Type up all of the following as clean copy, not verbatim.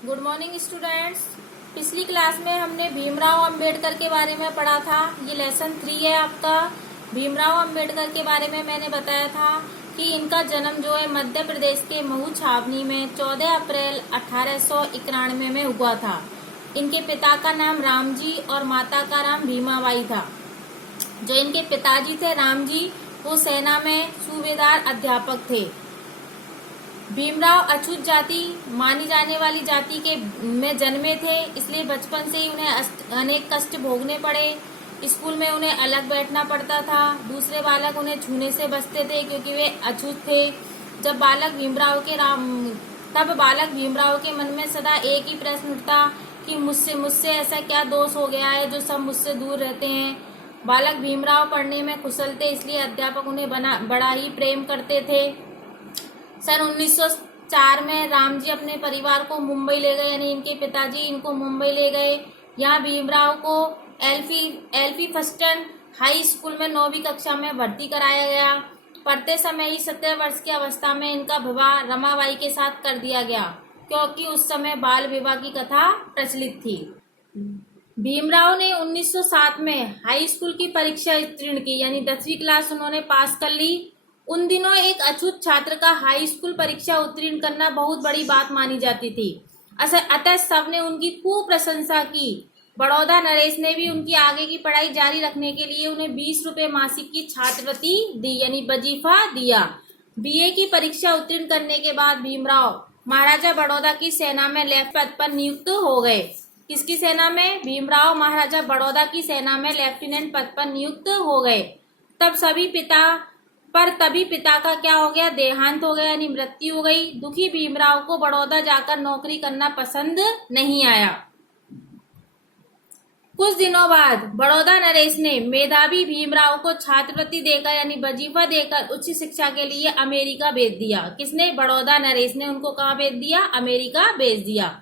Good morning students. पिछली class में हमने भीमराव अंबेडकर के बारे में पढ़ा था। ये लेसन 3 है आपका। भीमराव अंबेडकर के बारे में मैंने बताया था कि इनका जन्म जो है मध्य प्रदेश के महू छावनी में 14 अप्रैल 1891 में हुआ था। इनके पिता का नाम रामजी और माता का नाम भीमाबाई था। जो इनके पिताजी थे रामजी, वो सेना में सूबेदार अध्यापक थे। भीमराव अछूत जाति मानी जाने वाली जाति के में जन्मे थे, इसलिए बचपन से ही उन्हें अनेक कष्ट भोगने पड़े। स्कूल में उन्हें अलग बैठना पड़ता था। दूसरे बालक उन्हें छूने से बचते थे क्योंकि वे अछूत थे। तब बालक भीमराव के मन में सदा एक ही प्रश्न उठता कि मुझसे ऐसा क्या दोष हो गया है जो सब मुझसे दूर रहते हैं। बालक भीमराव पढ़ने में कुशल थे, इसलिए अध्यापक उन्हें बड़ा ही प्रेम करते थे। सन 1904 में रामजी अपने परिवार को मुंबई ले गए, यानी इनके पिताजी इनको मुंबई ले गए। यहाँ भीमराव को एल्फी फस्टन हाई स्कूल में 9वीं कक्षा में भर्ती कराया गया। पढ़ते समय ही 17 वर्ष की अवस्था में इनका विवाह रमाबाई के साथ कर दिया गया, क्योंकि उस समय बाल विवाह की कथा प्रचलित थी। भीमराव ने 1907 में हाई स्कूल की परीक्षा उत्तीर्ण की, यानी 10वीं क्लास उन्होंने पास कर ली। उन दिनों एक अछूत छात्र का हाई स्कूल परीक्षा उत्तीर्ण करना बहुत बड़ी बात मानी जाती थी। अतः सबने उनकी खूब प्रशंसा की। बड़ौदा नरेश ने भी उनकी आगे की पढ़ाई जारी रखने के लिए उन्हें 20 रुपए मासिक की छात्रवृत्ति दी, यानी वजीफा दिया। बीए की परीक्षा उत्तीर्ण करने के बाद भीमराव महाराजा बड़ौदा की सेना में लेफ्टिनेंट पद पर नियुक्त हो गए। किसकी सेना में? भीमराव महाराजा बड़ौदा की सेना में लेफ्टिनेंट पद पर नियुक्त हो गए। तभी पिता का क्या हो गया? देहांत हो गया, यानी मृत्यु हो गई। दुखी भीमराव को बड़ौदा जाकर नौकरी करना पसंद नहीं आया। कुछ दिनों बाद बड़ौदा नरेश ने मेधावी भीमराव को छात्रवृत्ति देकर, यानी वजीफा देकर उच्च शिक्षा के लिए अमेरिका भेज दिया। किसने? बड़ौदा नरेश ने उनको कहाँ भेज दिया? अमेरिका भेज दिया।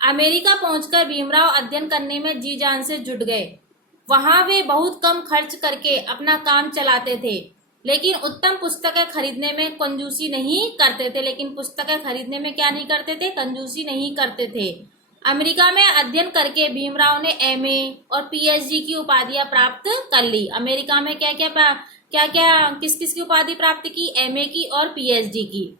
अमेरिका पहुंचकर भीमराव अध्ययन करने में जी जान से जुट गए। वहां वे बहुत कम खर्च करके अपना काम चलाते थे, लेकिन उत्तम पुस्तकें खरीदने में कंजूसी नहीं करते थे। क्या नहीं करते थे? कंजूसी नहीं करते थे। अमेरिका में अध्ययन करके भीमराव ने एमए और पीएचडी की उपाधियां प्राप्त कर ली। अमेरिका में किस किस की उपाधि प्राप्त की? एमए की और पीएचडी की।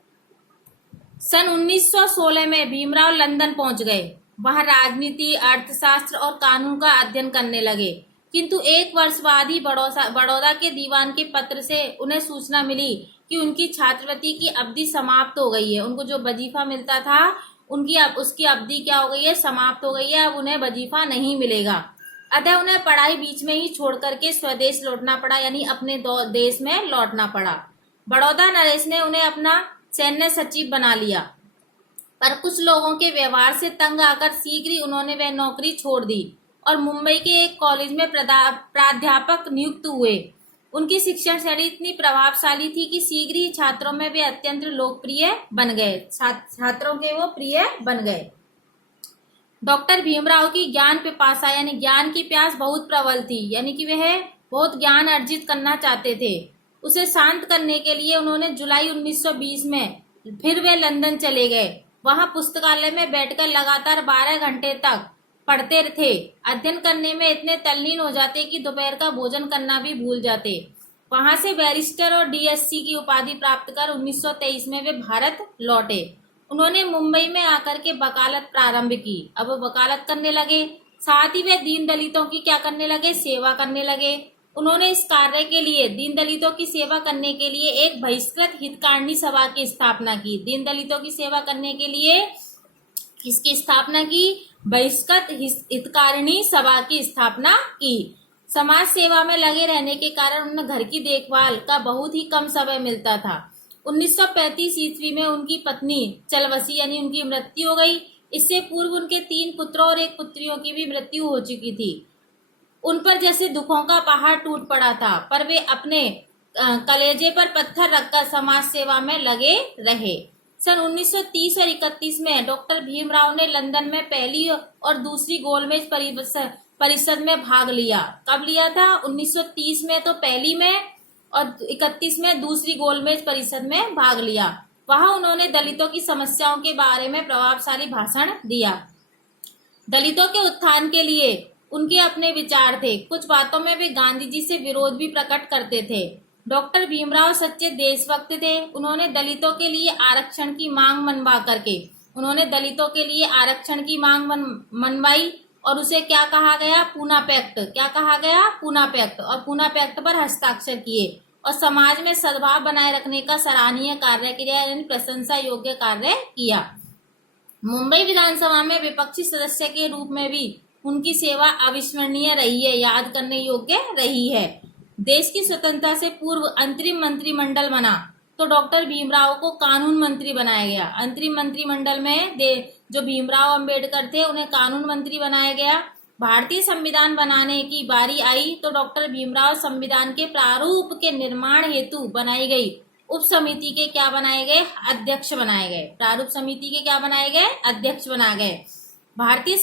सन 1916 में भीमराव लंदन पहुंच गए। वहां राजनीति, अर्थशास्त्र और कानून का अध्ययन करने लगे, किंतु एक वर्ष बाद ही बड़ौदा के दीवान के पत्र से उन्हें सूचना मिली कि उनकी छात्रवृत्ति की अवधि समाप्त हो गई है। उनको जो वजीफा मिलता था उसकी अवधि क्या हो गई है? समाप्त हो गई है। अब उन्हें वजीफा नहीं मिलेगा। अतः उन्हें पढ़ाई बीच में ही छोड़ करके स्वदेश लौटना पड़ा, यानी अपने देश में लौटना पड़ा। बड़ौदा नरेश ने उन्हें अपना सैन्य सचिव बना लिया, पर कुछ लोगों के व्यवहार से तंग आकर शीघ्र ही उन्होंने वह नौकरी छोड़ दी और मुंबई के एक कॉलेज में प्राध्यापक नियुक्त हुए। उनकी शिक्षण शैली इतनी प्रभावशाली थी कि शीघ्र ही छात्रों में वे अत्यंत लोकप्रिय बन गए। छात्रों के वो प्रिय बन गए। डॉक्टर भीमराव की ज्ञान पिपासा, यानी ज्ञान की प्यास बहुत प्रबल थी, यानी कि वह बहुत ज्ञान अर्जित करना चाहते थे। उसे शांत करने के लिए उन्होंने जुलाई 1920 में फिर वे लंदन चले गए। वहां पुस्तकालय में बैठकर लगातार 12 घंटे तक पढ़ते थे। अध्ययन करने में इतने तल्लीन हो जाते कि दोपहर का भोजन करना भी भूल जाते। वहां से बैरिस्टर और डीएससी की उपाधि प्राप्त कर 1923 में वे भारत लौटे। उन्होंने मुंबई में आकर के वकालत प्रारंभ की। अब वो वकालत करने लगे, साथ ही वे दीन दलितों की क्या करने लगे? सेवा करने लगे। उन्होंने इस कार्य के लिए, दीन दलितों की सेवा करने के लिए, एक बहिष्कृत हितकारिणी सभा की स्थापना की। दीन दलितों की सेवा करने के लिए इसकी स्थापना की, बहिष्कृत हितकारिणी सभा की स्थापना की। समाज सेवा में लगे रहने के कारण उन्हें घर की देखभाल का बहुत ही कम समय मिलता था। 1935 ईस्वी में उनकी पत्नी चलवसी, यानी उनकी मृत्यु हो गई। इससे पूर्व उनके 3 पुत्रों और 1 पुत्रियों की भी मृत्यु हो चुकी थी। उन पर जैसे दुखों का पहाड़ टूट पड़ा था, पर वे अपने कलेजे पर पत्थर रखकर समाज सेवा में लगे रहे। सन 1930 और 31 में डॉक्टर भीमराव ने लंदन में पहली और दूसरी गोलमेज परिषद में भाग लिया। कब लिया था? 1930 में तो पहली में और 31 में दूसरी गोलमेज परिषद में भाग लिया। वहां उन्होंने दलितों की समस्याओं के बारे में प्रभावशाली भाषण दिया। दलितों के उत्थान के लिए उनके अपने विचार थे। कुछ बातों में वे गांधी जी से विरोध भी प्रकट करते थे। डॉक्टर भीमराव सच्चे देशभक्त थे। उन्होंने दलितों के लिए आरक्षण की मांग मनवा करके उन्होंने दलितों के लिए आरक्षण की मांग मनवाई और उसे क्या कहा गया, पूना पैक्ट। क्या कहा गया, पूना पैक्ट। और पूना पैक्ट पर हस्ताक्षर किए और समाज में सद्भाव बनाए रखने का सराहनीय कार्य किया, यानी प्रशंसा योग्य कार्य किया। मुंबई विधानसभा में विपक्षी सदस्य के रूप में भी उनकी सेवा अविस्मरणीय रही है, याद करने योग्य रही है। देश की स्वतंत्रता से पूर्व अंतरिम मंत्रिमंडल बना तो डॉक्टर भीमराव को कानून मंत्री बनाया गया। अंतरिम मंत्रिमंडल में जो भीमराव अंबेडकर थे उन्हें कानून मंत्री बनाया गया। भारतीय संविधान बनाने की बारी आई तो डॉक्टर भीमराव संविधान के प्रारूप के निर्माण हेतु बनाई गई उप समिति के क्या बनाए गए, अध्यक्ष बनाए गए। प्रारूप समिति के क्या बनाए गए, अध्यक्ष बनाए गए। भारतीय